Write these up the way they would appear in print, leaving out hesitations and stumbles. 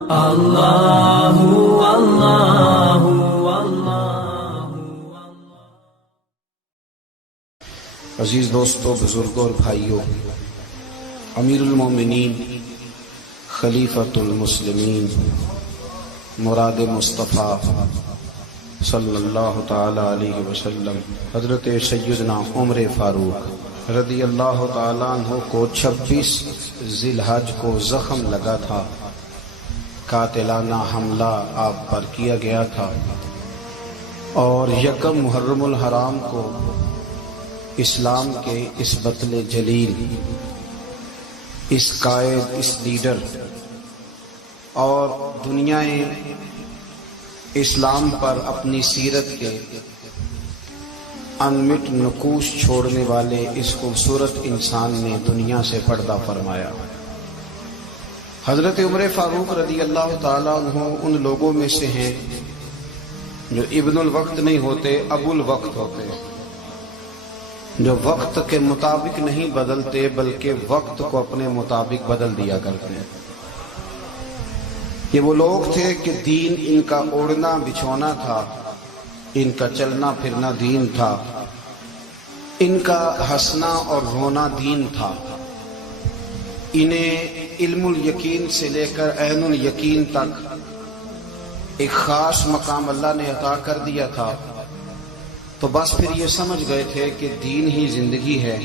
اللہ اللہ اللہ۔ عزیز دوستو، بزرگوں اور بھائیوں، امیر المومنین، خلیفۃ المسلمین، مراد مصطفیٰ صلی اللہ تعالی علیہ وسلم حضرت سیدنا عمر فاروق رضی اللہ تعالیٰ عنہ کو 26 ذی الحج کو زخم لگا تھا، قاتلانہ حملہ آپ پر کیا گیا تھا، اور یکم محرم الحرام کو اسلام کے اس بطل جلیل، اس قائد، اس لیڈر اور دنیا اسلام پر اپنی سیرت کے انمٹ نقوش چھوڑنے والے اس خوبصورت انسان نے دنیا سے پردہ فرمایا۔ حضرت عمر فاروق رضی اللہ تعالیٰ عنہ ان لوگوں میں سے ہیں جو ابن الوقت نہیں ہوتے، ابو الوقت ہوتے، جو وقت کے مطابق نہیں بدلتے بلکہ وقت کو اپنے مطابق بدل دیا کرتے ہیں۔ یہ وہ لوگ تھے کہ دین ان کا اوڑھنا بچھونا تھا، ان کا چلنا پھرنا دین تھا، ان کا ہنسنا اور رونا دین تھا۔ انہیں علم الیقین سے لے کر عین الیقین تک ایک خاص مقام اللہ نے عطا کر دیا تھا، تو بس پھر یہ سمجھ گئے تھے کہ دین ہی زندگی ہے،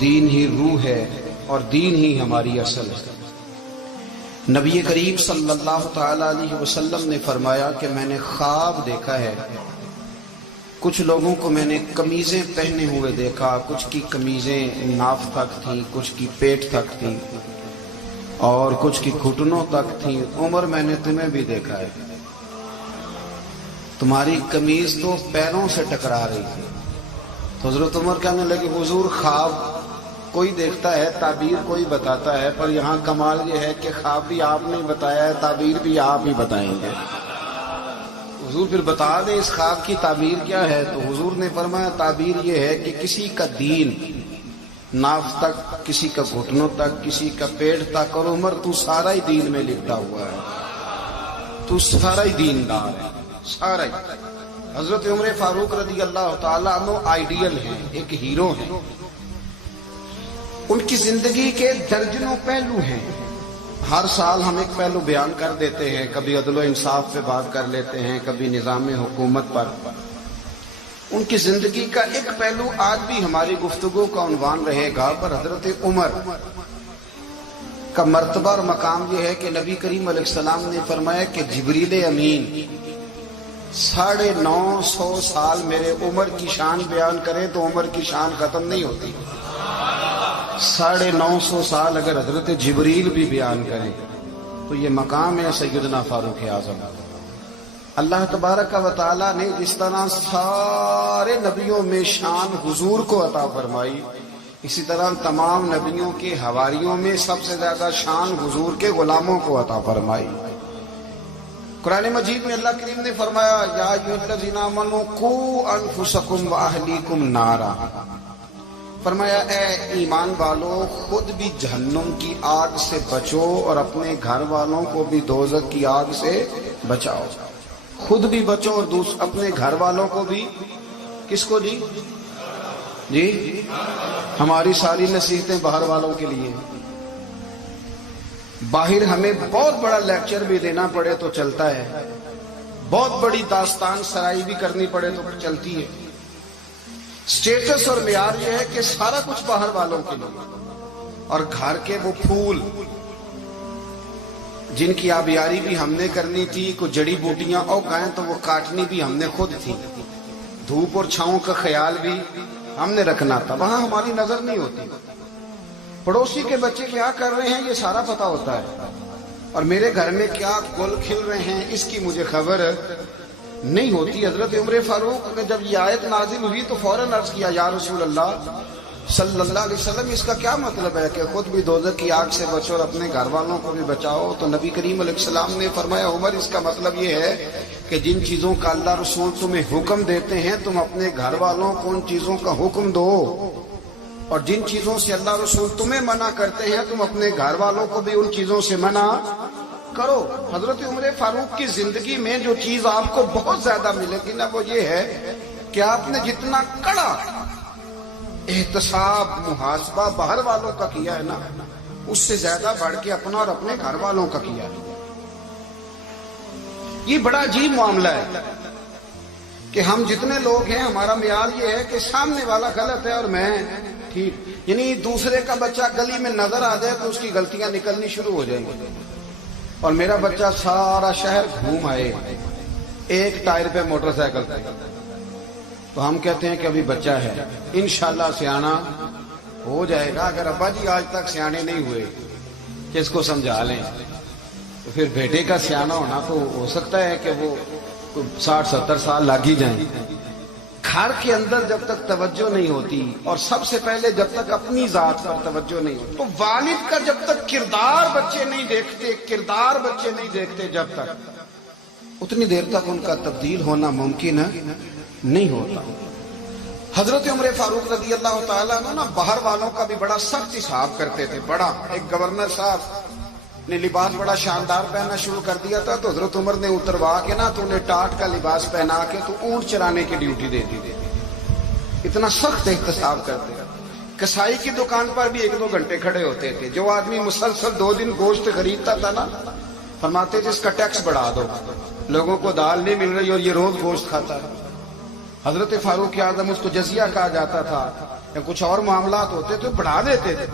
دین ہی روح ہے، اور دین ہی ہماری اصل ہے۔ نبی کریم صلی اللہ تعالی علیہ وسلم نے فرمایا کہ میں نے خواب دیکھا ہے، کچھ لوگوں کو میں نے قمیضیں پہنے ہوئے دیکھا، کچھ کی قمیضیں ناف تک تھیں، کچھ کی پیٹ تک تھیں، اور کچھ کی گھٹنوں تک تھیں۔ عمر، میں نے تمہیں بھی دیکھا ہے، تمہاری قمیض تو پیروں سے ٹکرا رہی تھی۔ تو حضرت عمر کہنے لگے، حضور خواب کوئی دیکھتا ہے، تعبیر کوئی بتاتا ہے، پر یہاں کمال یہ ہے کہ خواب بھی آپ نے بتایا ہے، تعبیر بھی آپ ہی بتائیں گے۔ حضور پھر بتا دیں اس خواب کی تعبیر کیا ہے؟ تو حضور نے فرمایا تعبیر یہ ہے کہ کسی کا دین ناف تک، کسی کا گھٹنوں تک، کسی کا پیٹ تک، اور عمر تو سارا ہی دین میں لکھتا ہوا ہے، تو سارا ہی دیندار ہے، سارا ہی۔ حضرت عمر فاروق رضی اللہ تعالیٰ عنہ آئیڈیل ہیں، ایک ہیرو ہیں۔ ان کی زندگی کے درجنوں پہلو ہیں، ہر سال ہم ایک پہلو بیان کر دیتے ہیں، کبھی عدل و انصاف پہ بات کر لیتے ہیں، کبھی نظام حکومت پر۔ ان کی زندگی کا ایک پہلو آج بھی ہماری گفتگو کا عنوان رہے گا، پر حضرت عمر کا مرتبہ اور مقام یہ ہے کہ نبی کریم علیہ السلام نے فرمایا کہ جبریل امین 950 سال میرے عمر کی شان بیان کریں تو عمر کی شان ختم نہیں ہوتی۔ 950 سال اگر حضرت جبریل بھی بیان کریں تو یہ مقام ہے سیدنا فاروق اعظم۔ اللہ تبارک و تعالیٰ نے جس طرح سارے نبیوں میں شان حضور کو عطا فرمائی، اسی طرح تمام نبیوں کے حواریوں میں سب سے زیادہ شان حضور کے غلاموں کو عطا فرمائی۔ قرآن مجید میں اللہ کریم نے فرمایا، یا ایھا الذین آمنوا قوا انفسکم واہلیکم نارا، فرمایا اے ایمان والو، خود بھی جہنم کی آگ سے بچو اور اپنے گھر والوں کو بھی دوزخ کی آگ سے بچاؤ۔ خود بھی بچو اور اپنے گھر والوں کو بھی، کس کو جی ہماری ساری نصیحتیں باہر والوں کے لیے۔ باہر ہمیں بہت بڑا لیکچر بھی دینا پڑے تو چلتا ہے، بہت بڑی داستان سرائی بھی کرنی پڑے تو چلتی ہے۔ سٹیٹس اور معیار یہ ہے کہ سارا کچھ باہر والوں کے لیے، اور گھر کے وہ پھول جن کی آبیاری بھی ہم نے کرنی تھی، کوئی جڑی بوٹیاں اگائیں تو وہ کاٹنی بھی ہم نے خود تھی، دھوپ اور چھاؤں کا خیال بھی ہم نے رکھنا تھا، وہاں ہماری نظر نہیں ہوتی۔ پڑوسی کے بچے کیا کر رہے ہیں یہ سارا پتہ ہوتا ہے، اور میرے گھر میں کیا گل کھل رہے ہیں اس کی مجھے خبر نہیں ہوتی۔ حضرت عمر فاروق نے جب یہ آیت نازل ہوئی تو فوراً عرض کیا، یا رسول اللہ صلی اللہ علیہ وسلم، اس کا کیا مطلب ہے کہ خود بھی دوزخ کی آگ سے بچو اور اپنے گھر والوں کو بھی بچاؤ؟ تو نبی کریم علیہ السلام نے فرمایا، عمر اس کا مطلب یہ ہے کہ جن چیزوں کا اللہ رسول تمہیں حکم دیتے ہیں تم اپنے گھر والوں کو ان چیزوں کا حکم دو، اور جن چیزوں سے اللہ رسول تمہیں منع کرتے ہیں تم اپنے گھر والوں کو بھی ان چیزوں سے منع کرو. حضرت عمر فاروق کی زندگی میں جو چیز آپ کو بہت زیادہ ملے گی نا وہ یہ ہے کہ آپ نے جتنا کڑا احتساب محاسبہ باہر والوں کا کیا ہے نا اس سے زیادہ بڑھ کے اپنا اور اپنے گھر والوں کا کیا ہے. یہ بڑا عجیب معاملہ ہے کہ ہم جتنے لوگ ہیں ہمارا معیار یہ ہے کہ سامنے والا غلط ہے اور میں ٹھیک. یعنی دوسرے کا بچہ گلی میں نظر آ جائے تو اس کی غلطیاں نکلنی شروع ہو جائیں گی. اور میرا بچہ سارا شہر گھوم آئے ایک ٹائر پہ موٹر سائیکل پہ تو ہم کہتے ہیں کہ ابھی بچہ ہے, انشاءاللہ سیانا ہو جائے گا. اگر ابا جی آج تک سیانے نہیں ہوئے کہ اس کو سمجھا لیں تو پھر بیٹے کا سیانا ہونا تو ہو سکتا ہے کہ وہ 60-70 سال لگ ہی جائیں. گھر کے اندر جب تک توجہ نہیں ہوتی اور سب سے پہلے جب تک اپنی ذات پر توجہ نہیں ہوتی تو والد کا جب تک کردار بچے نہیں دیکھتے جب تک اتنی دیر تک ان کا تبدیل ہونا ممکن نہیں ہوتا. حضرت عمر فاروق رضی اللہ تعالیٰ عنہ نا باہر والوں کا بھی بڑا سخت حساب کرتے تھے. بڑا ایک گورنر صاحب نے لباس بڑا شاندار پہننا شروع کر دیا تھا تو حضرت عمر نے اتروا کے نا تو انہیں ٹاٹ کا لباس پہنا کے تو اونٹ چرانے کی ڈیوٹی دے دی. اتنا سخت احتساب کرتے. کسائی کی دکان پر بھی 1-2 گھنٹے کھڑے ہوتے تھے. جو آدمی مسلسل 2 دن گوشت خریدتا تھا نا فرماتے تھے اس کا ٹیکس بڑھا دو, لوگوں کو دال نہیں مل رہی اور یہ روز گوشت کھاتا ہے. حضرت فاروق اعظم اس کو جزیہ کہا جاتا تھا یا کچھ اور معاملات ہوتے تو بڑھا دیتے تھے.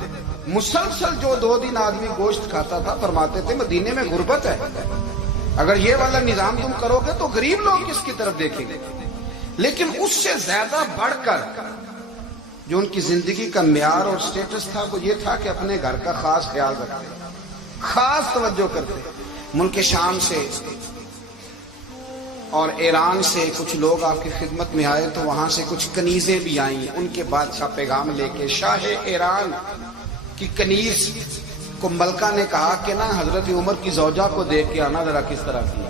مسلسل جو 2 دن آدمی گوشت کھاتا تھا فرماتے تھے مدینے میں غربت ہے, اگر یہ والا نظام تم کرو گے تو غریب لوگ کس کی طرف دیکھیں گے. لیکن اس سے زیادہ بڑھ کر جو ان کی زندگی کا معیار اور سٹیٹس تھا وہ یہ تھا کہ اپنے گھر کا خاص خیال رکھتے, خاص توجہ کرتے. ملک شام سے اور ایران سے کچھ لوگ آپ کی خدمت میں آئے تو وہاں سے کچھ کنیزیں بھی آئیں. ان کے بادشاہ پیغام لے کے شاہ ایران کی کنیز کو ملکہ نے کہا کہ نا حضرت عمر کی زوجہ کو دیکھ کے آنا ذرا کس طرح کی.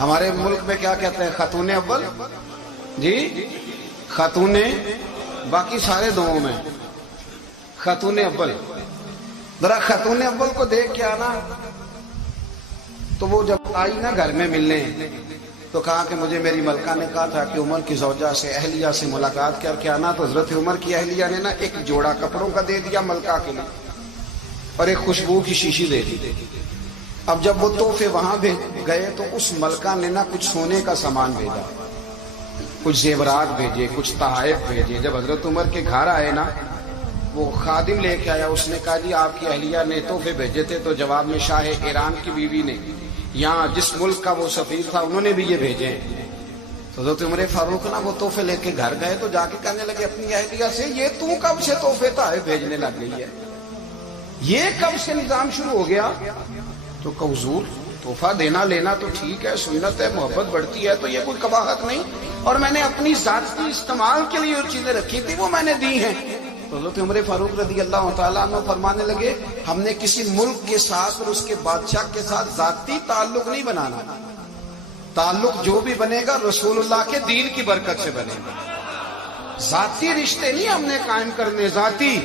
ہمارے ملک میں کیا کہتے ہیں خاتون اول جی, خاتون باقی سارے دووں میں خاتون اول, ذرا خاتون اول کو دیکھ کے آنا. تو وہ جب آئی نا گھر میں ملنے تو کہا کہ مجھے میری ملکہ نے کہا تھا کہ عمر کی زوجہ سے اہلیہ سے ملاقات کر کے آنا. تو حضرت عمر کی اہلیہ نے نا ایک جوڑا کپڑوں کا دے دیا ملکہ کے لیے اور ایک خوشبو کی شیشی دے دی. اب جب وہ تحفے وہاں گئے تو اس ملکہ نے نا کچھ سونے کا سامان بھیجا, کچھ زیورات بھیجے, کچھ تحائف بھیجے. جب حضرت عمر کے گھر آئے نا وہ خادم لے کے آیا, اس نے کہا جی آپ کی اہلیہ نے تحفے بھیجے تھے. تو جواب میں شاہ ایران کی بیوی نے یہاں جس ملک کا وہ سفیر تھا انہوں نے بھی یہ بھیجے ہیں. تو حضرت عمر فاروق نا وہ تحفے لے کے گھر گئے تو جا کے کہنے لگے اپنی اہلیہ سے یہ تو کب سے تحفے تحائف بھیجنے لگ گئی ہے, یہ کب سے نظام شروع ہو گیا؟ تو کہ حضور تحفہ دینا لینا تو ٹھیک ہے, سنت ہے, محبت بڑھتی ہے, تو یہ کوئی قباحت نہیں, اور میں نے اپنی ذاتی استعمال کے لیے جو چیزیں رکھی تھی وہ میں نے دی ہیں. تو حضرت عمر فاروق رضی اللہ تعالیٰ عنہ فرمانے لگے ہم نے کسی ملک کے ساتھ اور اس کے بادشاہ کے ساتھ ذاتی تعلق نہیں بنانا, تعلق جو بھی بنے گا رسول اللہ کے دین کی برکت سے بنے گا. ذاتی رشتے نہیں ہم نے قائم کرنے. ذاتی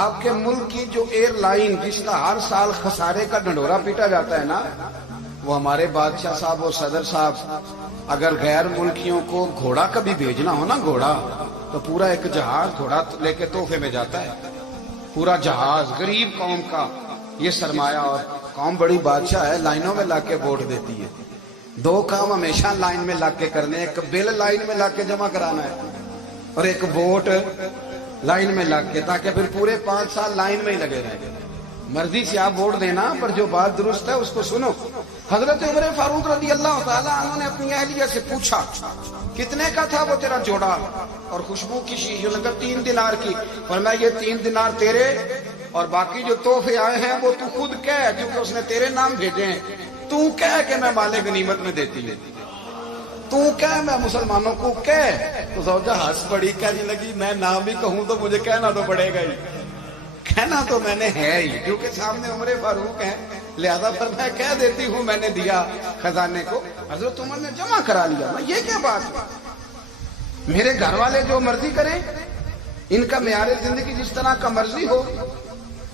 آپ کے ملک کی جو ایئر لائن جس کا ہر سال خسارے کا ڈنڈورا پیٹا جاتا ہے نا, وہ ہمارے بادشاہ صاحب اور صدر صاحب اگر غیر ملکیوں کو گھوڑا کبھی بھیجنا ہو نا, گھوڑا تو پورا ایک جہاز گھوڑا لے کے تحفے میں جاتا ہے, پورا جہاز غریب قوم کا یہ سرمایہ. اور قوم بڑی بادشاہ ہے, لائنوں میں لا کے ووٹ دیتی ہے. 2 کام ہمیشہ لائن میں لا کے کرنے, ایک بل لائن میں لا کے جمع کرانا ہے اور ایک ووٹ لائن میں لگ کے, تاکہ پھر پورے 5 سال لائن میں ہی لگے رہے. مرضی سے آپ ووٹ دینا پر جو بات درست ہے اس کو سنو. حضرت عمر فاروق رضی اللہ تعالیٰ عنہ نے اپنی اہلیہ سے پوچھا کتنے کا تھا وہ تیرا جوڑا اور خوشبو کی شیشی؟ لگا 3 دینار کی. فرمایا یہ 3 دینار تیرے اور باقی جو تحفے آئے ہیں وہ تو خود کہہ, کیونکہ اس نے تیرے نام بھیجے ہیں. تو کہہ کہ میں مال غنیمت میں دیتی ہے, تو کہہ میں مسلمانوں کو کہہ. تو زوجہ ہنس پڑی, کہنے لگی میں نام بھی کہوں تو مجھے کہنا تو پڑے گا ہی, کہنا تو میں نے ہے ہی کیونکہ سامنے عمر فاروق ہیں, لہذا پر میں کہہ دیتی ہوں میں نے دیا خزانے کو. حضرت عمر نے جمع کرا لیا. یہ کیا بات ہے, میرے گھر والے جو مرضی کریں, ان کا معیار زندگی جس طرح کا مرضی ہو.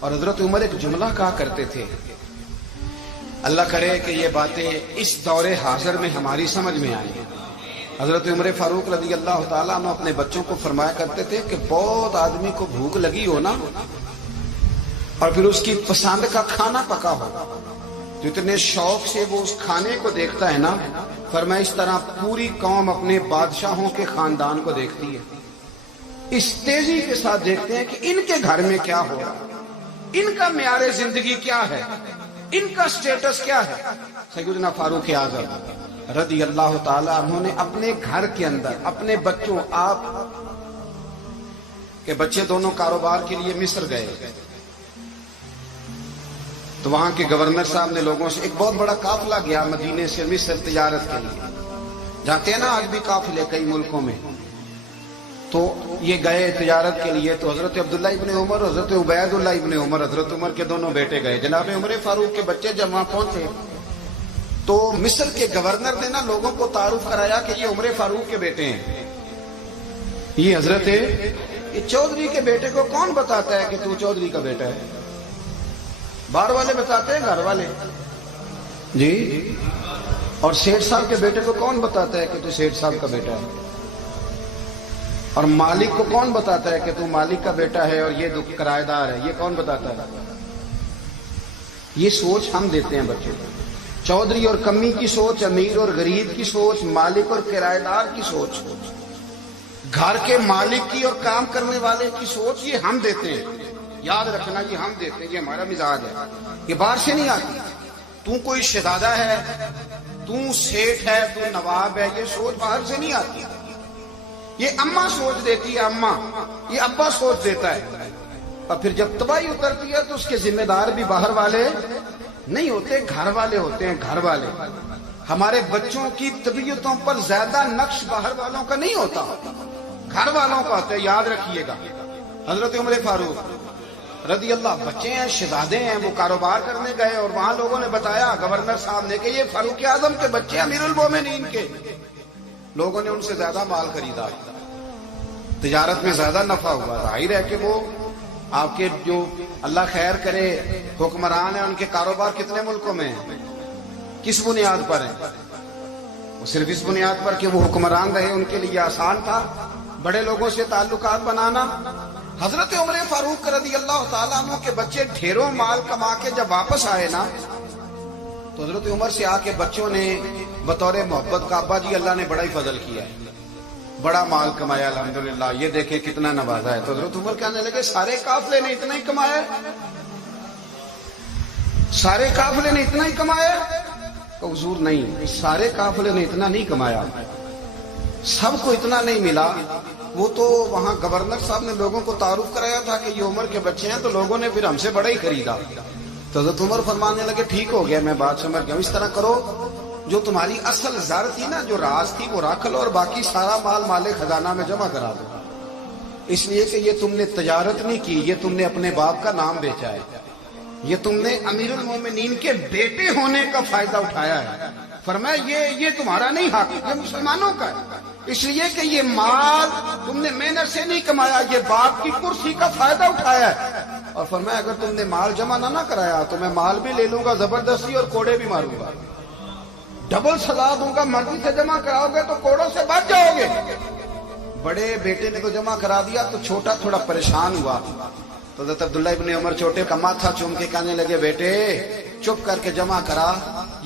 اور حضرت عمر ایک جملہ کہا کرتے تھے اللہ کرے کہ یہ باتیں اس دور حاضر میں ہماری سمجھ میں آئیں. حضرت عمر فاروق رضی اللہ تعالیٰ عنہ اپنے بچوں کو فرمایا کرتے تھے کہ بہت آدمی کو بھوک لگی ہو نا اور پھر اس کی پسند کا کھانا پکا ہو، جتنے شوق سے وہ اس کھانے کو دیکھتا ہے نا، فرمایا اس طرح پوری قوم اپنے بادشاہوں کے خاندان کو دیکھتی ہے. اس تیزی کے ساتھ دیکھتے ہیں کہ ان کے گھر میں کیا ہو رہا، ان کا معیار زندگی کیا ہے، ان کا سٹیٹس کیا ہے. سیدنا فاروق اعظم رضی اللہ تعالی عنہ نے اپنے گھر کے اندر اپنے بچوں، آپ کے بچے دونوں کاروبار کے لیے مصر گئے تو وہاں کے گورنر صاحب نے لوگوں سے، ایک بہت بڑا قافلہ گیا مدینے سے مصر تجارت کے لیے، جاتے ہیں نا آج بھی قافلے کئی ملکوں میں، تو یہ گئے تجارت کے لیے. تو حضرت عبداللہ ابن عمر، حضرت عبید اللہ ابن عمر، حضرت عمر کے دونوں بیٹے گئے. جناب عمر فاروق کے بچے جب وہاں پہنچے تو مصر کے گورنر نے نا لوگوں کو تعارف کرایا کہ یہ عمر فاروق کے بیٹے ہیں. یہ حضرت یہ چودھری کے بیٹے کو کون بتاتا ہے کہ تو چودھری کا بیٹا ہے؟ باہر والے بتاتے ہیں، گھر والے جی. اور سیٹھ صاحب کے بیٹے کو کون بتاتا ہے کہ تو سیٹھ صاحب کا بیٹا ہے؟ اور مالک کو کون بتاتا ہے کہ تو مالک کا بیٹا ہے اور یہ کرایہ دار ہے؟ یہ کون بتاتا ہے؟ یہ سوچ ہم دیتے ہیں بچوں کو. چودھری اور کمی کی سوچ، امیر اور غریب کی سوچ، مالک اور کرایہ دار کی سوچ، گھر کے مالک کی اور کام کرنے والے کی سوچ، یہ ہم دیتے ہیں. یاد رکھنا یہ ہم دیتے ہیں، یہ ہمارا مزاج ہے، یہ باہر سے نہیں آتی. تو کوئی شہزادہ ہے، تو سیٹھ ہے، تو نواب ہے، یہ سوچ باہر سے نہیں آتی. یہ اماں سوچ دیتی ہے، اماں، یہ ابا سوچ دیتا ہے. اور پھر جب تباہی اترتی ہے تو اس کے ذمہ دار بھی باہر والے نہیں ہوتے، گھر والے ہوتے ہیں. گھر والے، ہمارے بچوں کی طبیعتوں پر زیادہ نقش باہر والوں کا نہیں ہوتا، گھر والوں کا ہوتا ہے. یاد رکھیے گا. حضرت عمر فاروق رضی اللہ بچے ہیں، شہزادے ہیں، وہ کاروبار کرنے گئے اور وہاں لوگوں نے بتایا گورنر صاحب نے کہ یہ فاروق اعظم کے بچے امیر المومنین کے. لوگوں نے ان سے زیادہ مال خریدا، تجارت میں زیادہ نفع ہوا. ظاہر ہے کہ وہ آپ کے جو اللہ خیر کرے حکمران ہیں، ان کے کاروبار کتنے ملکوں میں ہیں، کس بنیاد پر ہیں؟ وہ صرف اس بنیاد پر کہ وہ حکمران رہے، ان کے لیے آسان تھا بڑے لوگوں سے تعلقات بنانا. حضرت عمر فاروق رضی اللہ تعالیٰ عنہ کے بچے ڈھیروں مال کما کے جب واپس آئے نا تو حضرت عمر سے آ کے بچوں نے بطور محبت کا، ابا جی اللہ نے بڑا ہی فضل کیا ہے، بڑا مال کمایا الحمدللہ، یہ دیکھیں کتنا نوازا ہے. تو حضرت عمر کہنے لگے سارے قافلے نے اتنا ہی کمایا، سارے قافلے نے اتنا ہی کمایا؟ کہ حضور نہیں، سارے قافلے نے اتنا نہیں کمایا، سب کو اتنا نہیں ملا. وہ تو وہاں گورنر صاحب نے لوگوں کو تعارف کرایا تھا کہ یہ عمر کے بچے ہیں، تو لوگوں نے پھر ہم سے بڑا ہی خریدا. تو حضرت عمر فرمانے لگے ٹھیک ہو گیا، میں بات سمجھ گیا. اس طرح کرو، جو تمہاری اصل زر تھی نا، جو راز تھی، وہ رکھ لو اور باقی سارا مال مال خزانہ میں جمع کرا دو. اس لیے کہ یہ تم نے تجارت نہیں کی، یہ تم نے اپنے باپ کا نام بیچا ہے، یہ تم نے امیر المومنین کے بیٹے ہونے کا فائدہ اٹھایا ہے. فرمایا یہ تمہارا نہیں حق، یہ مسلمانوں کا ہے. اس لیے کہ یہ مال تم نے محنت سے نہیں کمایا، یہ باپ کی کرسی کا فائدہ اٹھایا ہے. اور فرمایا اگر تم نے مال جمع نہ کرایا تو میں مال بھی لے لوں گا زبردستی اور کوڑے بھی ماروں گا، ڈبل سزا دوں گا. مرضی سے جمع کراؤ گے تو کوڑوں سے بچ جاؤ گے. بڑے بیٹے نے تو جمع کرا دیا تو چھوٹا تھوڑا پریشان ہوا. تو حضرت عبداللہ ابن عمر چھوٹے کا ماتھا چوم کے کہنے لگے بیٹے چپ کر کے جمع کرا،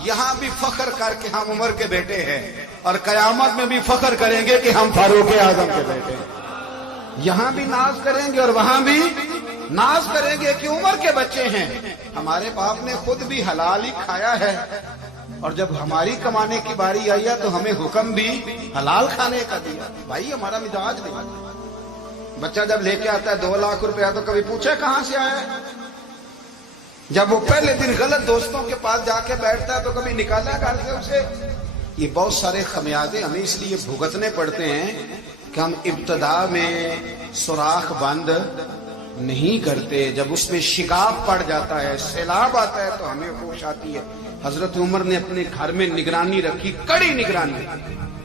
یہاں بھی فخر کر کے ہم عمر کے بیٹے ہیں اور قیامت میں بھی فخر کریں گے کہ ہم فاروق اعظم کے بیٹے ہیں. یہاں بھی ناز کریں گے اور وہاں بھی ناز کریں گے کہ عمر کے بچے ہیں. ہمارے باپ نے خود بھی حلال ہی کھایا ہے اور جب ہماری کمانے کی باری آئی ہے تو ہمیں حکم بھی حلال کھانے کا دیا. بھائی ہمارا مزاج نہیں. بچہ جب لے کے آتا ہے 2 لاکھ روپیہ تو کبھی پوچھے کہاں سے آیا ہے؟ جب وہ پہلے دن غلط دوستوں کے پاس جا کے بیٹھتا ہے تو کبھی نکالا گھر سے اسے. یہ بہت سارے خمیازے ہمیں اس لیے بھگتنے پڑتے ہیں کہ ہم ابتدا میں سوراخ بند نہیں کرتے. جب اس میں شکاف پڑ جاتا ہے، سیلاب آتا ہے تو ہمیں ہوش آتی ہے. حضرت عمر نے اپنے گھر میں نگرانی رکھی، کڑی نگرانی.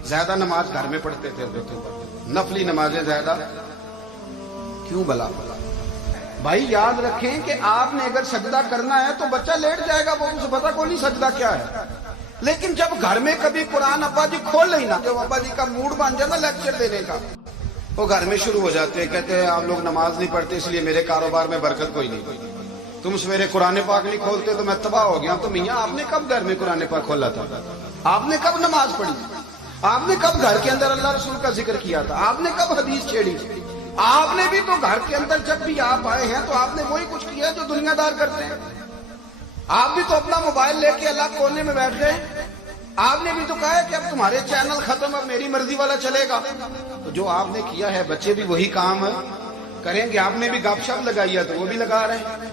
زیادہ نماز گھر میں پڑھتے تھے حضرت عمر، نفلی نمازیں زیادہ کیوں بلا. بھائی یاد رکھیں کہ آپ نے اگر سجدہ کرنا ہے تو بچہ لیٹ جائے گا، وہ اسے پتا کو نہیں سجدہ کیا ہے. لیکن جب گھر میں کبھی قرآن ابا جی کھول لیں نا، تو ابا جی کا موڈ بن جائے نا لیکچر دینے کا، وہ گھر میں شروع ہو جاتے ہیں، کہتے ہیں آپ لوگ نماز نہیں پڑھتے اس لیے میرے کاروبار میں برکت کوئی نہیں، تم سویرے قرآن پاک نہیں کھولتے تو میں تباہ ہو گیا. تو میاں آپ نے کب گھر میں قرآن پاک کھولا تھا؟ آپ نے کب نماز پڑھی؟ آپ نے کب گھر کے اندر اللہ رسول کا ذکر کیا تھا؟ آپ نے کب حدیث چھیڑی؟ آپ نے بھی تو گھر کے اندر جب بھی آپ آئے ہیں تو آپ نے وہی کچھ کیا جو دنیا دار کرتے ہیں. آپ بھی تو اپنا موبائل لے کے اللہ کونے میں بیٹھ گئے. آپ نے بھی تو کہا ہے کہ اب تمہارے چینل ختم، اب میری مرضی والا چلے گا. تو جو آپ نے کیا ہے بچے بھی وہی کام کریں گے. آپ نے بھی گپ شپ لگائی ہے تو وہ بھی لگا رہے ہیں.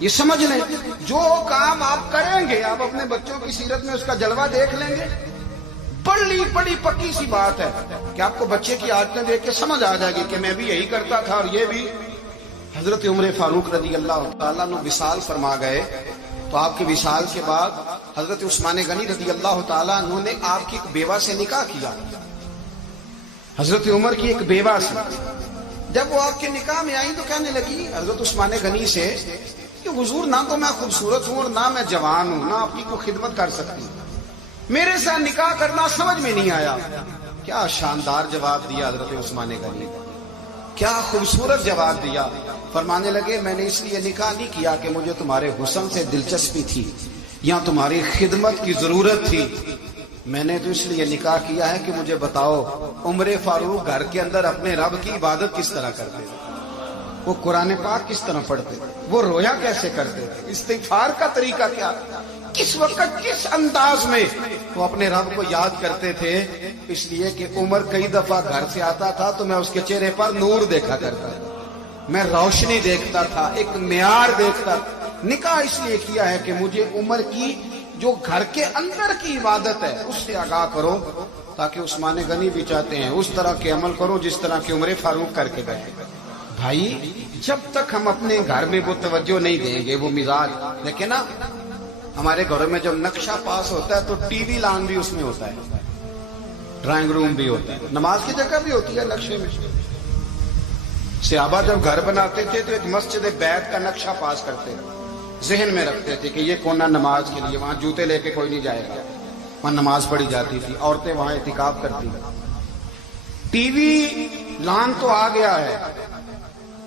یہ سمجھ لیں جو کام آپ کریں گے آپ اپنے بچوں کی سیرت میں اس کا جلوہ دیکھ لیں گے. بڑی پکی سی بات ہے کہ آپ کو بچے کی عادتیں دیکھ کے سمجھ آ جائے گی کہ میں بھی یہی کرتا تھا. اور یہ بھی حضرت عمر فاروق رضی اللہ تعالیٰ نے وصال فرما گئے تو آپ کے وصال کے بعد حضرت عثمان غنی رضی اللہ تعالیٰ عنہ نے آپ کی ایک بیوہ سے نکاح کیا. حضرت عمر کی ایک بیوہ سے جب وہ آپ کے نکاح میں آئی تو کہنے لگی حضرت عثمان غنی سے کہ حضور نہ تو میں خوبصورت ہوں اور نہ میں جوان ہوں، نہ آپ کی کوئی خدمت کر سکتی ہوں، میرے ساتھ نکاح کرنا سمجھ میں نہیں آیا. کیا شاندار جواب دیا حضرت عثمان غنی، کیا خوبصورت جواب دیا. فرمانے لگے میں نے اس لیے نکاح نہیں کیا کہ مجھے تمہارے حسن سے دلچسپی تھی یا تمہاری خدمت کی ضرورت تھی، میں نے تو اس لیے نکاح کیا ہے کہ مجھے بتاؤ عمر فاروق گھر کے اندر اپنے رب کی عبادت کس طرح کرتے، وہ قرآن پاک کس طرح پڑھتے، وہ رویا کیسے کرتے، استغفار کا طریقہ کیا، کس وقت کس انداز میں وہ اپنے رب کو یاد کرتے تھے. اس لیے کہ عمر کئی دفعہ گھر سے آتا تھا تو میں اس کے چہرے پر نور دیکھا کرتا تھا، میں روشنی دیکھتا تھا، ایک معیار دیکھتا تھا. نکاح اس لیے کیا ہے کہ مجھے عمر کی جو گھر کے اندر کی عبادت ہے اس سے آگاہ کرو، تاکہ عثمان غنی بھی چاہتے ہیں اس طرح کے عمل کرو جس طرح کہ عمر فاروق کر کے گئے. بھائی جب تک ہم اپنے گھر میں وہ توجہ نہیں دیں گے، وہ مزاج دیکھیں نا، ہمارے گھروں میں جب نقشہ پاس ہوتا ہے تو ٹی وی لان بھی اس میں ہوتا ہے، ڈرائنگ روم بھی ہوتا ہے، نماز کی جگہ بھی ہوتی ہے نقشے میں. صحابہ جب گھر بناتے تھے تو ایک مسجد بیت کا نقشہ پاس کرتے ذہن میں رکھتے تھے کہ یہ کونا نماز کے لیے، وہاں جوتے لے کے کوئی نہیں جائے گا، وہاں نماز پڑھی جاتی تھی، عورتیں وہاں اعتکاف کرتی تھیں. ٹی وی لان تو آ گیا ہے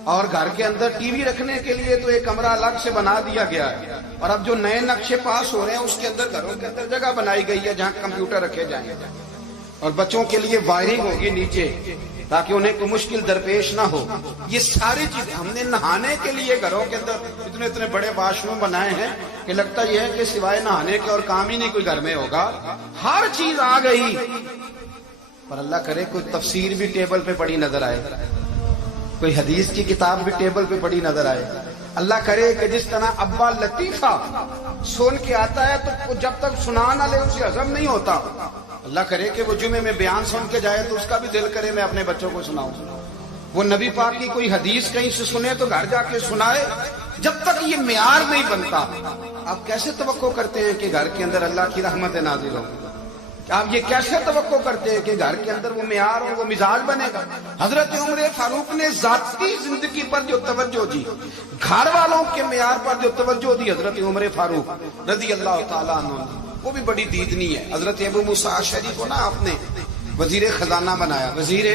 اور گھر کے اندر ٹی وی رکھنے کے لیے تو ایک کمرہ الگ سے بنا دیا گیا ہے. اور اب جو نئے نقشے پاس ہو رہے ہیں اس کے اندر گھروں کے اندر جگہ بنائی گئی ہے جہاں کمپیوٹر رکھے جائیں گے اور بچوں کے لیے وائرنگ ہوگی نیچے تاکہ انہیں کوئی مشکل درپیش نہ ہو. یہ ساری چیزیں ہم نے نہانے کے لیے گھروں کے اندر اتنے بڑے واش روم بنائے ہیں کہ لگتا یہ ہے کہ سوائے نہانے کے اور کام ہی نہیں کوئی گھر میں ہوگا. ہر چیز آ گئی پر اللہ کرے کوئی تفسیر بھی ٹیبل پہ پڑی نظر آئے، کوئی حدیث کی کتاب بھی ٹیبل پہ پڑی نظر آئے. اللہ کرے کہ جس طرح ابا لطیفہ سن کے آتا ہے تو جب تک سنا نہ لے اسے ہضم نہیں ہوتا. اللہ کرے کہ وہ جمعے میں بیان سن کے جائے تو اس کا بھی دل کرے میں اپنے بچوں کو سناؤں. وہ نبی پاک کی کوئی حدیث کہیں سے سنے تو گھر جا کے سنائے. جب تک یہ معیار نہیں بنتا آپ کیسے توقع کرتے ہیں کہ گھر کے اندر اللہ کی رحمت نازل ہو؟ آپ یہ کیسے توقع کرتے ہیں کہ گھر کے اندر وہ معیار ہو، وہ مزاج بنے گا؟ حضرت عمر فاروق نے ذاتی زندگی پر جو توجہ دی، گھر والوں کے معیار پر جو توجہ دی حضرت عمر فاروق رضی اللہ تعالیٰ عنہ، وہ بھی بڑی دیدنی ہے. حضرت ابو موسیٰ اشعری کو نا آپ نے وزیر خزانہ بنایا، وزیر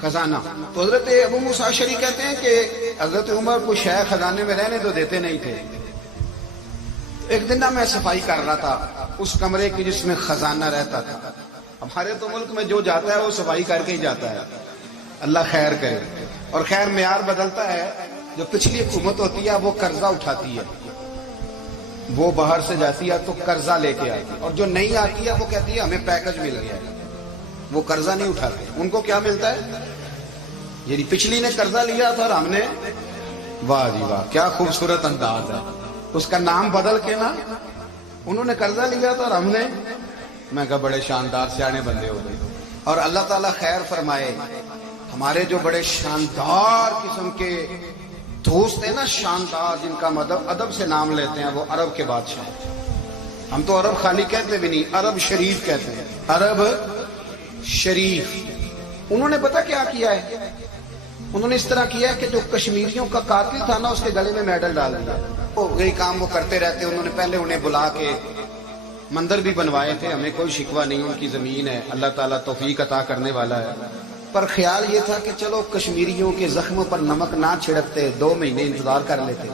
خزانہ. تو حضرت ابو موسیٰ اشعری کہتے ہیں کہ حضرت عمر کو شے خزانے میں رہنے تو دیتے نہیں تھے. ایک دن میں صفائی کر رہا تھا اس کمرے کی جس میں خزانہ رہتا تھا. ہمارے تو ملک میں جو جاتا ہے وہ صفائی کر کے ہی جاتا ہے، اللہ خیر کرے. اور خیر معیار بدلتا ہے. جو پچھلی حکومت ہوتی ہے وہ قرضہ اٹھاتی ہے، وہ باہر سے جاتی ہے تو قرضہ لے کے آتی ہے، اور جو نہیں آتی ہے وہ کہتی ہے ہمیں پیکج مل گیا ہے. وہ قرضہ نہیں اٹھاتے. ان کو کیا ملتا ہے؟ یعنی پچھلی نے قرضہ لیا تھا اور ہم نے، واہ جی واہ کیا خوبصورت انداز ہے، اس کا نام بدل کے نا انہوں نے قرضہ لیا تھا اور ہم نے، میں کہا بڑے شاندار سیانے بندے ہو گئے. اور اللہ تعالیٰ خیر فرمائے. ہمارے جو بڑے شاندار قسم کے دوست ہیں نا، شاندار جن کا مطلب ادب سے نام لیتے ہیں، وہ عرب کے بادشاہ. ہم تو عرب خالی کہتے بھی نہیں، عرب شریف کہتے ہیں، عرب شریف. انہوں نے پتہ کیا کیا ہے؟ انہوں نے اس طرح کیا کہ جو کشمیریوں کا قاتل تھا نا اس کے گلے میں میڈل ڈال دیا. یہی کام وہ کرتے رہتے. انہوں نے پہلے انہیں بلا کے مندر بھی بنوائے تھے. ہمیں کوئی شکوہ نہیں, ان کی زمین ہے, اللہ تعالیٰ توفیق عطا کرنے والا ہے. پر خیال یہ تھا کہ چلو کشمیریوں کے زخموں پر نمک نہ چھڑکتے, 2 مہینے انتظار کر لیتے,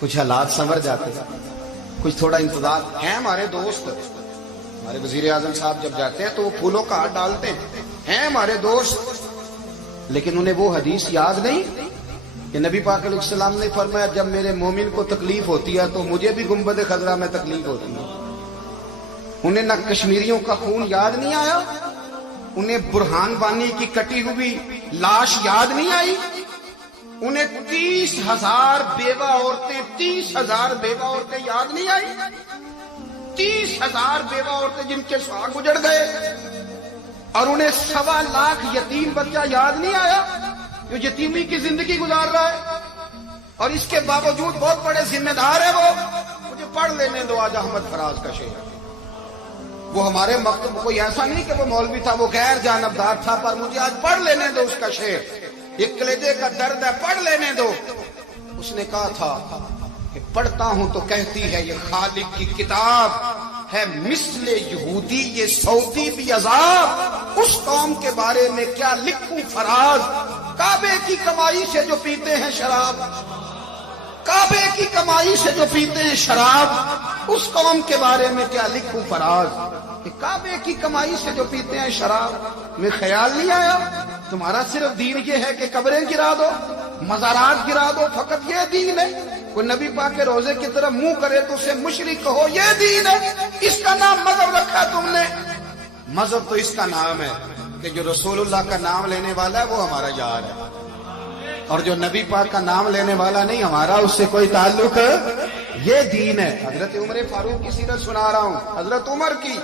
کچھ حالات سنور جاتے, کچھ تھوڑا انتظار. ہیں ہمارے دوست, ہمارے وزیر اعظم صاحب جب جاتے ہیں تو وہ پھولوں کا ہاتھ ڈالتے ہیں ہمارے دوست. لیکن انہیں وہ حدیث یاد نہیں کہ نبی پاک علیہ السلام نے فرمایا جب میرے مومن کو تکلیف ہوتی ہے تو مجھے بھی گنبد خضرا میں تکلیف ہوتی ہے. انہیں نہ کشمیریوں کا خون یاد نہیں آیا, انہیں برہان وانی کی کٹی ہوئی لاش یاد نہیں آئی, انہیں 30,000 بیوہ عورتیں 30,000 بیوہ عورتیں یاد نہیں آئی, 30,000 بیوہ عورتیں جن کے ساگ اجڑ گئے, اور انہیں 1.25 لاکھ یتیم بچہ یاد نہیں آیا جو یتیمی کی زندگی گزار رہا ہے. اور اس کے باوجود بہت بڑے ذمہ دار ہے وہ. مجھے پڑھ لینے دو آج احمد فراز کا شعر. وہ ہمارے مکتب کوئی ایسا نہیں کہ وہ مولوی تھا, وہ غیر جانبدار تھا, پر مجھے آج پڑھ لینے دو اس کا شعر. یہ کلیجے کا درد ہے, پڑھ لینے دو. اس نے کہا تھا کہ پڑھتا ہوں تو کہتی ہے یہ خالق کی کتاب ہے, مثل یہودی یہ سعودی بھی عذاب, اس قوم کے بارے میں کیا لکھوں فراز, کعبے کی کمائی سے جو پیتے ہیں شراب, کعبے کی کمائی سے جو پیتے ہیں شراب, اس قوم کے بارے میں کیا لکھوں فراز. کہ کعبے کی کمائی سے جو پیتے ہیں شراب, میں خیال نہیں آیا تمہارا صرف دین یہ ہے کہ قبریں گرا دو, مزارات گرا دو, فقط یہ دین ہے. کوئی نبی پاک کے روزے کی طرف منہ کرے تو اسے مشرک کہو, یہ دین ہے. اس کا نام مذہب رکھا تم نے. مذہب تو اس کا نام ہے کہ جو رسول اللہ کا نام لینے والا ہے وہ ہمارا یار ہے, اور جو نبی پاک کا نام لینے والا نہیں, ہمارا اس سے کوئی تعلق, یہ دین ہے. حضرت عمر فاروق کی سیرت سنا رہا ہوں, حضرت عمر کی.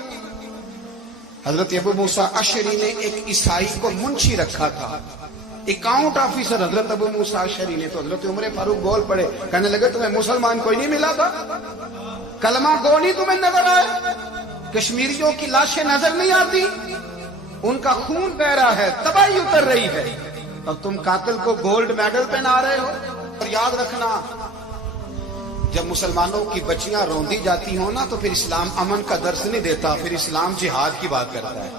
حضرت ابو موسیٰ اشعری نے ایک عیسائی کو منشی رکھا تھا, اکاؤنٹ آفیسر حضرت ابو موسیٰ اشعری نے. تو حضرت عمر فاروق بول پڑے, کہنے لگے تمہیں مسلمان کوئی نہیں ملا تھا, کلمہ گو نہیں تمہیں نظر آئے, کشمیریوں کی لاشیں نظر نہیں آتی, ان کا خون بہ رہا ہے, تباہی اتر رہی ہے, اور تم قاتل کو گولڈ میڈل پہنا رہے ہو. اور یاد رکھنا جب مسلمانوں کی بچیاں روندی جاتی ہوں نا تو پھر اسلام امن کا درس نہیں دیتا, پھر اسلام جہاد کی بات کرتا ہے,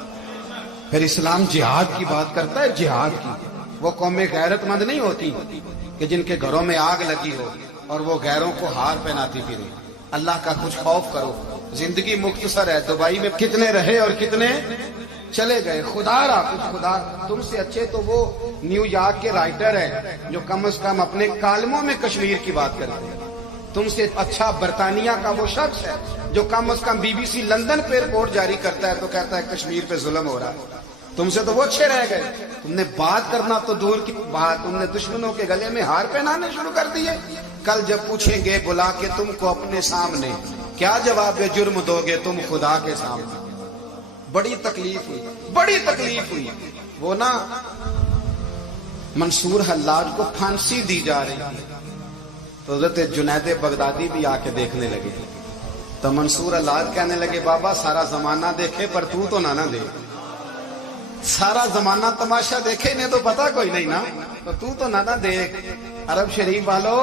پھر اسلام جہاد کی بات کرتا ہے, جہاد کی. وہ قومیں غیرت مند نہیں ہوتی کہ جن کے گھروں میں آگ لگی ہو اور وہ غیروں کو ہار پہناتی پھرے. اللہ کا کچھ خوف کرو, زندگی مختصر ہے. دبئی میں کتنے رہے اور کتنے چلے گئے. خدا را کچھ خدا تم سے اچھے تو وہ نیو یارک کے رائٹر ہیں جو کم از کم اپنے کالموں میں کشمیر کی بات کرتے ہیں. تم سے اچھا برطانیہ کا وہ شخص ہے جو کم از کم BBC لندن پہ رپورٹ جاری کرتا ہے تو کہتا ہے کشمیر پہ ظلم ہو رہا ہے. تم سے تو وہ اچھے رہ گئے. تم نے بات کرنا تو دور کی بات, تم نے دشمنوں کے گلے میں ہار پہنانے شروع کر دیے. کل جب پوچھیں گے بلا کے تم کو اپنے سامنے, کیا جواب جرم دو گے تم خدا کے سامنے. بڑی تکلیف ہوئی, بڑی تکلیف ہوئی. وہ نا منصور حلاج کو پھانسی دی جا رہی تھی تو حضرت جنید بغدادی بھی آ کے دیکھنے لگے. تو منصور حلاج کہنے لگے بابا سارا زمانہ دیکھے پر تو نہ دیکھ, سارا زمانہ تماشا دیکھے انہیں تو پتا کوئی نہیں نا, تو نہ دیکھ. عرب شریف والو,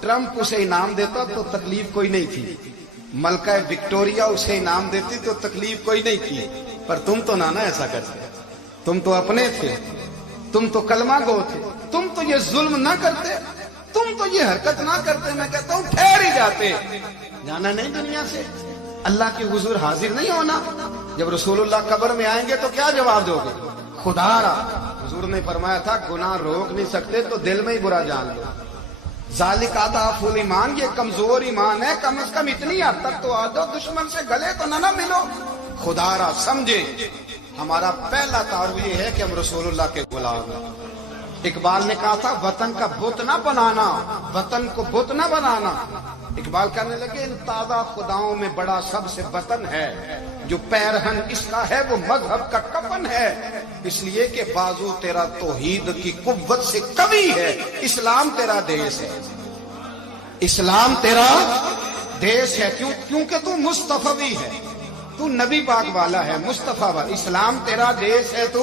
ٹرمپ اسے انعام دیتا تو تکلیف کوئی نہیں تھی, ملکہ وکٹوریا اسے انعام دیتی تو تکلیف کوئی نہیں تھی, پر تم تو نہ ایسا کرتے. تم تو اپنے تھے, تم تو کلمہ گو تھے, تم تو یہ ظلم نہ کرتے, تم تو یہ حرکت نہ کرتے. میں کہتا ہوں ٹھہر ہی جاتے. جانا نہیں دنیا سے, اللہ کے حضور حاضر نہیں ہونا. جب رسول اللہ قبر میں آئیں گے تو کیا جواب دو گے؟ خدا را حضور نے فرمایا تھا گناہ روک نہیں سکتے تو دل میں ہی برا جان لو. ذالک اضعف الایمان, یہ کمزور ایمان ہے, کم از کم اتنی حد تک تو آ جاؤ, دشمن سے گلے تو نہ ملو. خدا را سمجھے ہمارا پہلا تعارف یہ ہے کہ ہم رسول اللہ کے غلام ہیں. اقبال نے کہا تھا وطن کا بت نہ بنانا, وطن کو بت نہ بنانا. اقبال کہنے لگے ان تازہ خداؤں میں بڑا سب سے وطن ہے, جو پیرہن اس کا ہے وہ مذہب کا کفن ہے. اس لیے کہ بازو تیرا توحید کی قوت سے قوی ہے, اسلام تیرا دیس ہے, اسلام تیرا دیس ہے. کیونکہ تو مصطفی ہے, تو نبی پاک والا ہے, مصطفیٰ والا. اسلام تیرا دیس ہے, تو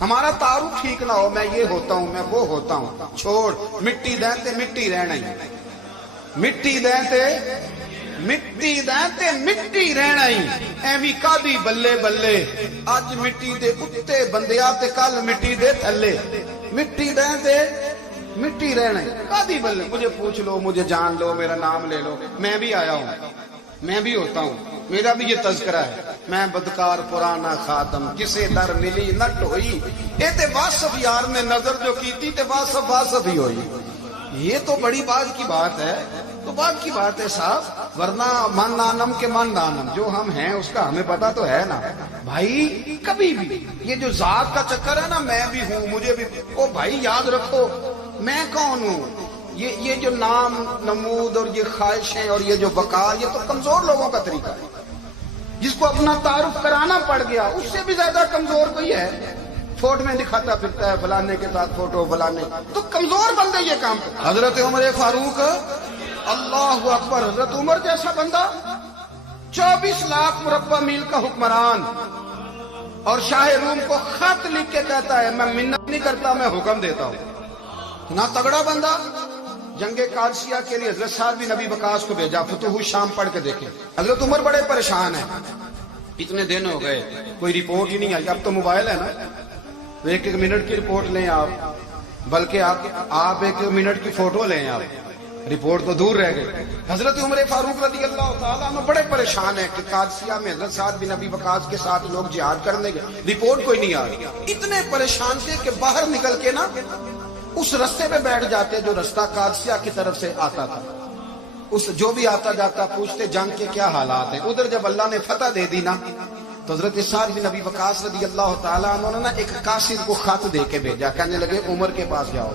ہمارا تعارف ٹھیک نہ ہو، میں یہ ہوتا ہوں، میں وہ ہوتا ہوں، چھوڑ، مٹی دیں تے مٹی رہنا ہی، مٹی دیں تے مٹی دیں تے مٹی رہنا ہی، ایویں کادی بلے بلے، اج مٹی دے اتے بندیا تے کل مٹی دے تھلے، مٹی دیں تے مٹی رہنا ہی، کادی بلے، مجھے پوچھ لو، مجھے جان لو، میرا نام لے لو، میں بھی آیا ہوں، میں بھی ہوتا ہوں، میرا بھی یہ تذکرہ ہے، میں بدکار پرانا خادم، کسے در ملی نٹ ہوئی، اے تے واصف یار نے نظر جو کی تھی تے واصف واصف ہی ہوئی، یہ تو بڑی بات کی بات ہے، تو بات کی بات ہے صاحب، ورنہ من نانم کے من نانم، جو ہم ہیں اس کا ہمیں پتا تو ہے نا بھائی، کبھی بھی یہ جو ذات کا چکر ہے نا، میں بھی ہوں، مجھے بھی، او بھائی یاد رکھو میں کون ہوں، یہ جو نام نمود اور یہ خواہشیں اور یہ جو وقار، یہ تو کمزور لوگوں کا طریقہ ہے، جس کو اپنا تعارف کرانا پڑ گیا، اس سے بھی زیادہ کمزور کوئی ہے، فوٹو میں دکھاتا پھرتا ہے فلانے کے ساتھ فوٹو، فلانے، تو کمزور بندے یہ کام کرتے۔ حضرت عمر فاروق، اللہ اکبر، حضرت عمر جیسا بندہ 24 لاکھ مربع میل کا حکمران، اور شاہ روم کو خط لکھ کے کہتا ہے میں منت نہیں کرتا، میں حکم دیتا ہوں، نہ تگڑا بندہ۔ جنگ قادسیہ کے لیے حضرت سعد بن ابی وقاص کو بھیجا، فتوح الشام پڑھ کے دیکھیں، حضرت عمر بڑے پریشان ہیں، اتنے دن ہو گئے کوئی رپورٹ ہی نہیں آئی، اب تو موبائل ہے نا، ایک ایک منٹ کی رپورٹ لیں آپ، بلکہ آپ ایک منٹ کی فوٹو لیں، آپ رپورٹ تو دور رہ گئے۔ حضرت عمر فاروق رضی اللہ تعالیٰ عنہ بڑے پریشان ہیں کہ قادسیہ میں حضرت سعد بن ابی وقاص کے ساتھ لوگ جہاد کرنے گئے، رپورٹ کوئی نہیں آ رہی، اتنے پریشان تھے کہ باہر نکل کے نا اس رستے پہ بیٹھ جاتے جو رستہ قادسیہ کی طرف سے آتا تھا، اس جو بھی آتا جاتا پوچھتے جنگ کے کیا حالات ہیں۔ ادھر جب اللہ نے فتح دے دی نا، تو حضرت سعد بن ابی وقاص رضی اللہ تعالیٰ عنہ نے ایک قاصد کو خط دے کے بھیجا، کہنے لگے عمر کے پاس جاؤ،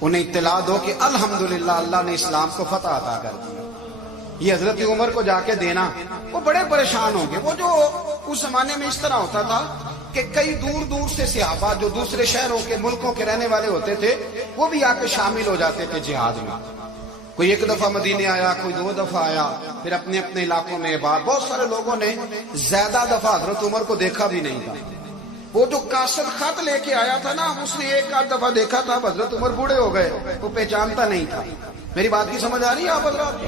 انہیں اطلاع دو کہ الحمدللہ اللہ نے اسلام کو فتح عطا کر دیا۔ یہ حضرت عمر کو جا کے دینا، وہ بڑے پریشان ہوں گے۔ وہ جو اس زمانے میں اس طرح ہوتا تھا کہ کئی دور دور سے صحابہ جو دوسرے شہروں کے ملکوں کے رہنے والے ہوتے تھے، وہ بھی آ کے شامل ہو جاتے تھے جہاد میں، کوئی ایک دفعہ مدینے آیا، کوئی 2 دفعہ آیا، پھر اپنے اپنے علاقوں میں بعد بہت سارے لوگوں نے زیادہ دفعہ حضرت عمر کو دیکھا بھی نہیں تھا۔ وہ جو قاصد خط لے کے آیا تھا نا، اس نے 1 دفعہ دیکھا تھا، حضرت عمر بوڑھے ہو گئے، وہ پہچانتا نہیں تھا۔ میری بات کی سمجھ آ رہی ہے آپ حضرات؟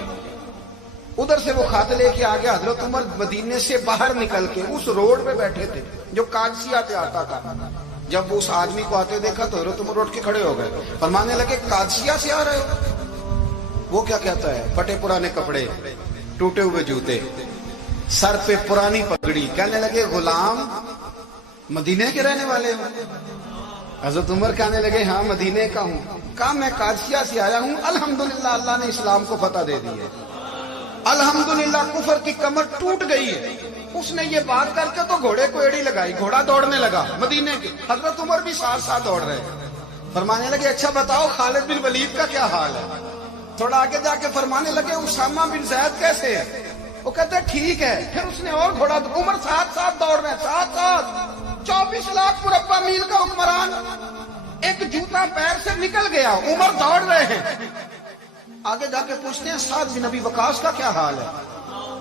ادھر سے وہ خط لے کے آ گیا، حضرت عمر مدینے سے باہر نکل کے اس روڈ پہ بیٹھے تھے جو قادسیہ سے آتا تھا۔ جب وہ اس آدمی کو آتے دیکھا تو حضرت عمر اٹھ کے کھڑے ہو گئے، فرمانے لگے قادسیہ سے آ رہے ہو؟ وہ کیا کہتا ہے؟ پھٹے پرانے کپڑے، ٹوٹے ہوئے جوتے، سر پہ پرانی پگڑی، کہنے لگے غلام مدینے کے رہنے والے ہوں؟ حضرت عمر کہنے لگے ہاں مدینے کا ہوں۔ کہا میں قادسیہ سے آیا ہوں، الحمدللہ اللہ نے اسلام کو فتح دے دی ہے، الحمدللہ کفر کی کمر ٹوٹ گئی ہے۔ اس نے یہ بات کر کے تو گھوڑے کو ایڑی لگائی، گھوڑا دوڑنے لگا مدینے کے، حضرت عمر بھی ساتھ ساتھ دوڑ رہے، فرمانے لگے اچھا بتاؤ خالد بن ولید کا کیا حال ہے؟ تھوڑا آگے جا کے فرمانے لگے اسامہ بن زید کیسے ہے؟ وہ کہتے ہیں ٹھیک ہے۔ پھر اس نے اور گھوڑا، عمر ساتھ ساتھ دوڑ رہے ہیں، ساتھ ساتھ 24 لاکھ مربع میل کا حکمران، ایک جوتا پیر سے نکل گیا، عمر دوڑ رہے ہیں۔ آگے جا کے پوچھتے ہیں سعد بن ابی وقاص کا کیا حال ہے؟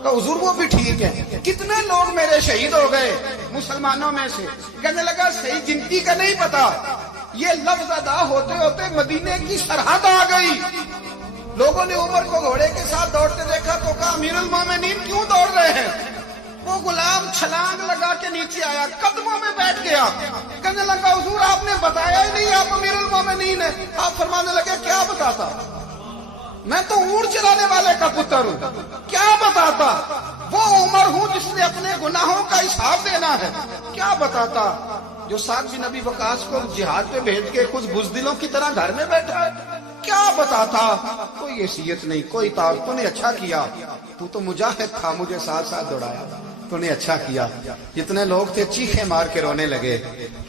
کہ حضور وہ بھی ٹھیک ہے۔ کتنے لوگ میرے شہید ہو گئے مسلمانوں میں سے؟ کہنے لگا صحیح گنتی کا نہیں پتا، یہ لفظ ادا ہوتے ہوتے مدینے کی سرحد آ گئی۔ لوگوں نے عمر کو گھوڑے کے ساتھ دوڑتے دیکھا تو کہا امیر المومنین کیوں دوڑ رہے ہیں؟ وہ غلام چھلانگ لگا کے نیچے آیا، قدموں میں بیٹھ گیا، کہنے لگا حضور آپ نے بتایا ہی نہیں آپ امیر المومنین ہیں۔ آپ فرمانے لگے کیا بتاتا؟ میں تو اونٹ چلانے والے کا پتر ہوں، کیا بتاتا؟ وہ عمر ہوں جس نے اپنے گناہوں کا حساب دینا ہے، کیا بتاتا؟ جو سعد بن ابی وقاص کو جہاد پہ بھیج کے کچھ بزدلوں کی طرح گھر میں بیٹھا ہے، کیا بتاتا؟ کوئی حیثیت نہیں، کوئی تعارف۔ تو نے اچھا کیا، تو مجاہد تھا، مجھے ساتھ ساتھ دوڑایا، تو نے اچھا کیا۔ جتنے لوگ تھے چیخے مار کے رونے لگے۔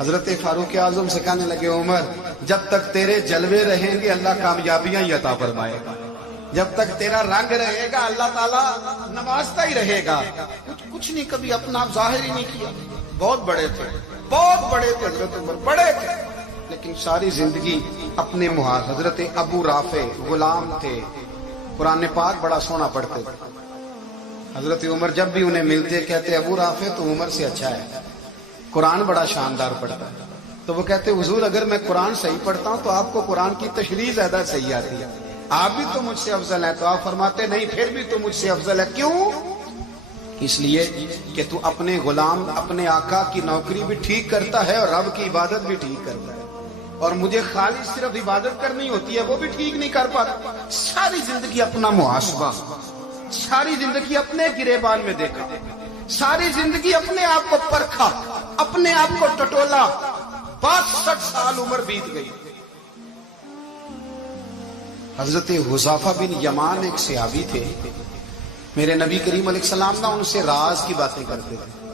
حضرت فاروق اعظم سے کہنے لگے عمر جب تک تیرے جلوے رہیں گے اللہ کامیابیاں ہی عطا فرمائے گا، جب تک تیرا رنگ رہے گا اللہ تعالیٰ نوازتا ہی رہے گا۔ کچھ نہیں کبھی اپنا ظاہر ہی نہیں کیا۔ بہت بڑے تھے، بہت بڑے تھے حضرت عمر، بڑے تھے، لیکن ساری زندگی اپنے محاذ۔ حضرت ابو رافع غلام تھے، قرآن پاک بڑا سونا پڑھتے تھے۔ حضرت عمر جب بھی انہیں ملتے کہتے ابو رافع تو عمر سے اچھا ہے، قرآن بڑا شاندار پڑھتا ہے۔ تو وہ کہتے حضور اگر میں قرآن صحیح پڑھتا ہوں تو آپ کو قرآن کی تشریح زیادہ صحیح آتی ہے، آپ بھی تو مجھ سے افضل ہیں۔ تو آپ فرماتے نہیں پھر بھی تو مجھ سے افضل ہے۔ کیوں؟ اس لیے کہ تو اپنے غلام اپنے آقا کی نوکری بھی ٹھیک کرتا ہے اور رب کی عبادت بھی ٹھیک کرتا ہے، اور مجھے خالی صرف عبادت کرنی ہوتی ہے وہ بھی ٹھیک نہیں کر پاتا۔ ساری زندگی اپنا محاسبہ، ساری زندگی اپنے گریبان میں دیکھا، ساری زندگی اپنے آپ کو پرکھا، اپنے آپ کو ٹٹولا، 62 سال عمر بیت گئی۔ حضرت حذیفہ بن یمان ایک صحابی تھے، میرے نبی کریم علیہ السلام نا ان سے راز کی باتیں کرتے تھے۔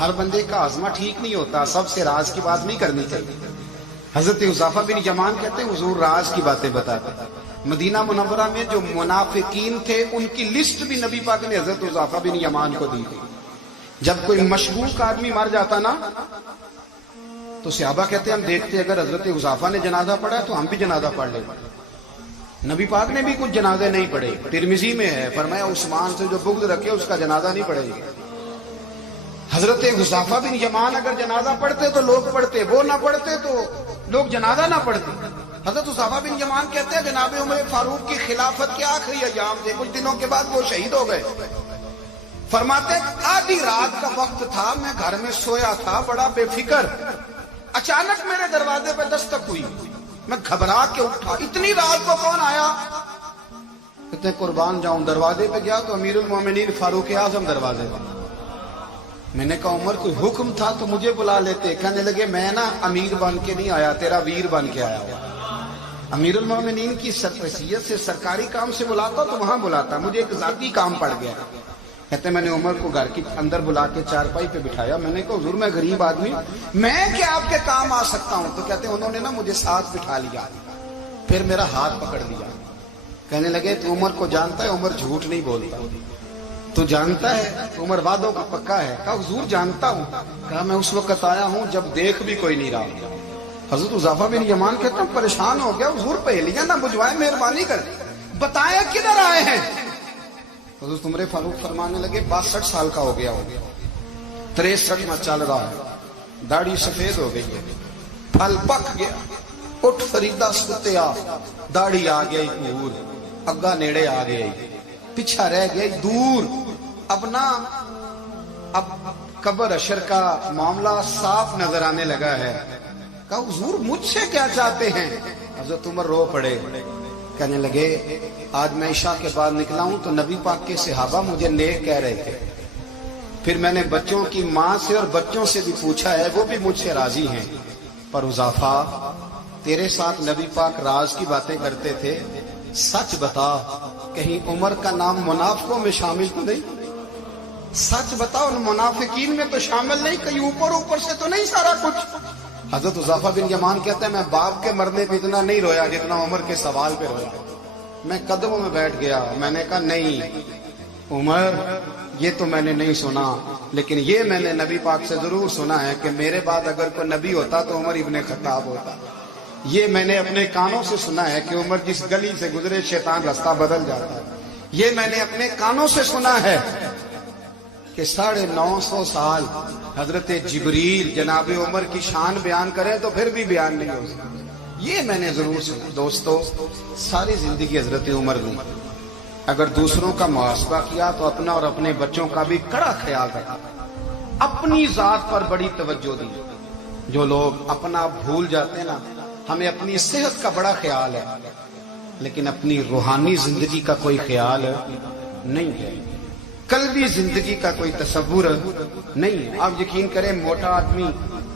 ہر بندے کا ہاضمہ ٹھیک نہیں ہوتا، سب سے راز کی بات نہیں کرنی چاہیے۔ حضرت حذیفہ بن یمان کہتے ہیں حضور راز کی باتیں بتاتے۔ مدینہ منورہ میں جو منافقین تھے ان کی لسٹ بھی نبی پاک نے حضرت حذیفہ بن یمان کو دی تھی۔ جب کوئی مشکوک آدمی مر جاتا نا تو صحابہ کہتے ہیں ہم دیکھتے اگر حضرت حذیفہ نے جنازہ پڑھا تو ہم بھی جنازہ پڑھ لیں۔ نبی پاک نے بھی کچھ جنازے نہیں پڑھے، ترمذی میں ہے، فرمایا عثمان سے جو بغض رکھے اس کا جنازہ نہیں پڑھے گا۔ حضرت حذیفہ بن یمان اگر جنازہ پڑھتے تو لوگ پڑھتے، وہ نہ پڑھتے تو لوگ جنازہ نہ پڑھتے۔ حضرت حذیفہ بن یمان کہتے ہیں جناب عمر فاروق کی خلافت کے آخری ایام تھے، کچھ دنوں کے بعد وہ شہید ہو گئے۔ فرماتے آدھی رات کا وقت تھا، میں گھر میں سویا تھا بڑا بے فکر، اچانک میرے دروازے پہ دستک ہوئی، میں گھبرا کے اٹھا، اتنی رات کو کون آیا؟ اتنے قربان جاؤں، دروازے پہ گیا تو امیر المومنین فاروق اعظم دروازے پہ۔ میں نے کہا عمر کوئی حکم تھا تو مجھے بلا لیتے۔ کہنے لگے میں نا امیر بن کے نہیں آیا، تیرا ویر بن کے آیا ہوا۔ امیر المومنین کی حیثیت سے سرکاری کام سے بلاتا تو وہاں بلاتا، مجھے ایک ذاتی کام پڑ گیا۔ کہتے میں نے عمر کو گھر کے اندر بلا کے چارپائی پہ بٹھایا، میں نے کہا حضور میں غریب آدمی، میں کیا آپ کے کام آ سکتا ہوں؟ تو کہتے انہوں نے نا مجھے ساتھ بٹھا لیا، پھر میرا ہاتھ پکڑ لیا، کہنے لگے تو عمر کو جانتا ہے؟ عمر جھوٹ نہیں بولتا۔ تو جانتا ہے؟ عمر وعدوں کا پکا ہے۔ کہا حضور جانتا ہوں۔ کہا میں اس وقت آیا ہوں جب دیکھ بھی کوئی نہیں رہا۔ حضرت حذیفہ بن یمان کہتے ہیں پریشان ہو گیا، حضور پہلیاں نہ بجھوائے، مہربانی کر بتائیں کدھر آئے ہیں؟ حضرت عمر فاروق فرمانے لگے 62 سال کا ہو گیا 63 میں چل رہا ہے، داڑھی سفید ہو گئی ہے، پھل پک گیا، اٹھ فریدہ ستیا، داڑھی آ گئی دور، اگا نیڑے آ گئی، پیچھا رہ گئی دور۔ اب قبر اشر کا معاملہ صاف نظر آنے لگا ہے۔ کہا حضور مجھ سے کیا چاہتے ہیں؟ حضرت عمر رو پڑے، کہنے لگے آج میں عشاء کے بعد نکلا ہوں تو نبی پاک کے صحابہ مجھے نیک کہہ رہے تھے، پھر میں نے بچوں کی ماں سے اور بچوں سے بھی پوچھا ہے، وہ بھی مجھ سے راضی ہیں، پر حذیفہ تیرے ساتھ نبی پاک راز کی باتیں کرتے تھے، سچ بتا کہیں عمر کا نام منافقوں میں شامل تو نہیں؟ سچ بتا ان منافقین میں تو شامل نہیں، کہیں اوپر سے تو نہیں سارا کچھ؟ حضرت حذیفہ بن یمان کہتے ہیں میں باپ کے مرنے پہ اتنا نہیں رویا جتنا عمر کے سوال پہ رویا۔ میں قدموں میں بیٹھ گیا، میں نے کہا نہیں عمر یہ تو میں نے نہیں سنا، لیکن یہ میں نے نبی پاک سے ضرور سنا ہے کہ میرے بعد اگر کوئی نبی ہوتا تو عمر ابن خطاب ہوتا۔ یہ میں نے اپنے کانوں سے سنا ہے کہ عمر جس گلی سے گزرے شیطان راستہ بدل جاتا ہے۔ یہ میں نے اپنے کانوں سے سنا ہے کہ 950 سال حضرت جبریل جناب عمر کی شان بیان کرے تو پھر بھی بیان نہیں ہو سکتا۔ یہ میں نے ضرور سنا۔ دوستو ساری زندگی حضرت عمر نے اگر دوسروں کا محاسبہ کیا تو اپنا اور اپنے بچوں کا بھی کڑا خیال رکھا، اپنی ذات پر بڑی توجہ دی۔ جو لوگ اپنا بھول جاتے ہیں نا، ہمیں اپنی صحت کا بڑا خیال ہے لیکن اپنی روحانی زندگی کا کوئی خیال نہیں ہے، قلبی زندگی کا کوئی تصور نہیں ہے۔ آپ یقین کریں موٹا آدمی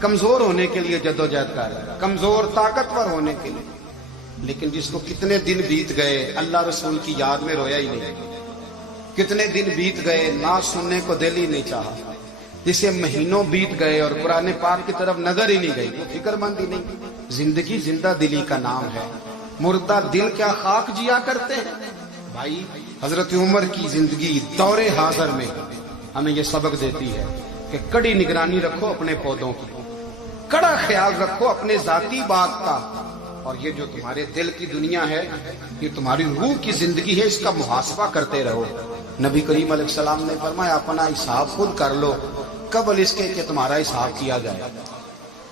کمزور ہونے کے لیے جدوجہد کر رہا ہے، کمزور طاقتور ہونے کے لیے، لیکن جس کو کتنے دن بیت گئے اللہ رسول کی یاد میں رویا ہی نہیں، کتنے دن بیت گئے نعت سننے کو دل ہی نہیں چاہا، جسے مہینوں بیت گئے اور قرآن پاک کی طرف نظر ہی نہیں گئی، وہ فکر مند ہی نہیں۔ زندگی زندہ دلی کا نام ہے، مردہ دل کیا خاک جیا کرتے ہیں۔ بھائی حضرت عمر کی زندگی دور حاضر میں ہمیں یہ سبق دیتی ہے کہ کڑی نگرانی رکھو اپنے پودوں کی، کڑا خیال رکھو اپنے ذاتی بات کا، اور یہ جو تمہارے دل کی دنیا ہے یہ تمہاری روح کی زندگی ہے، اس کا محاسبہ کرتے رہو۔ نبی کریم علیہ السلام نے فرمایا اپنا حساب خود کر لو قبل اس کے کہ تمہارا حساب کیا جائے۔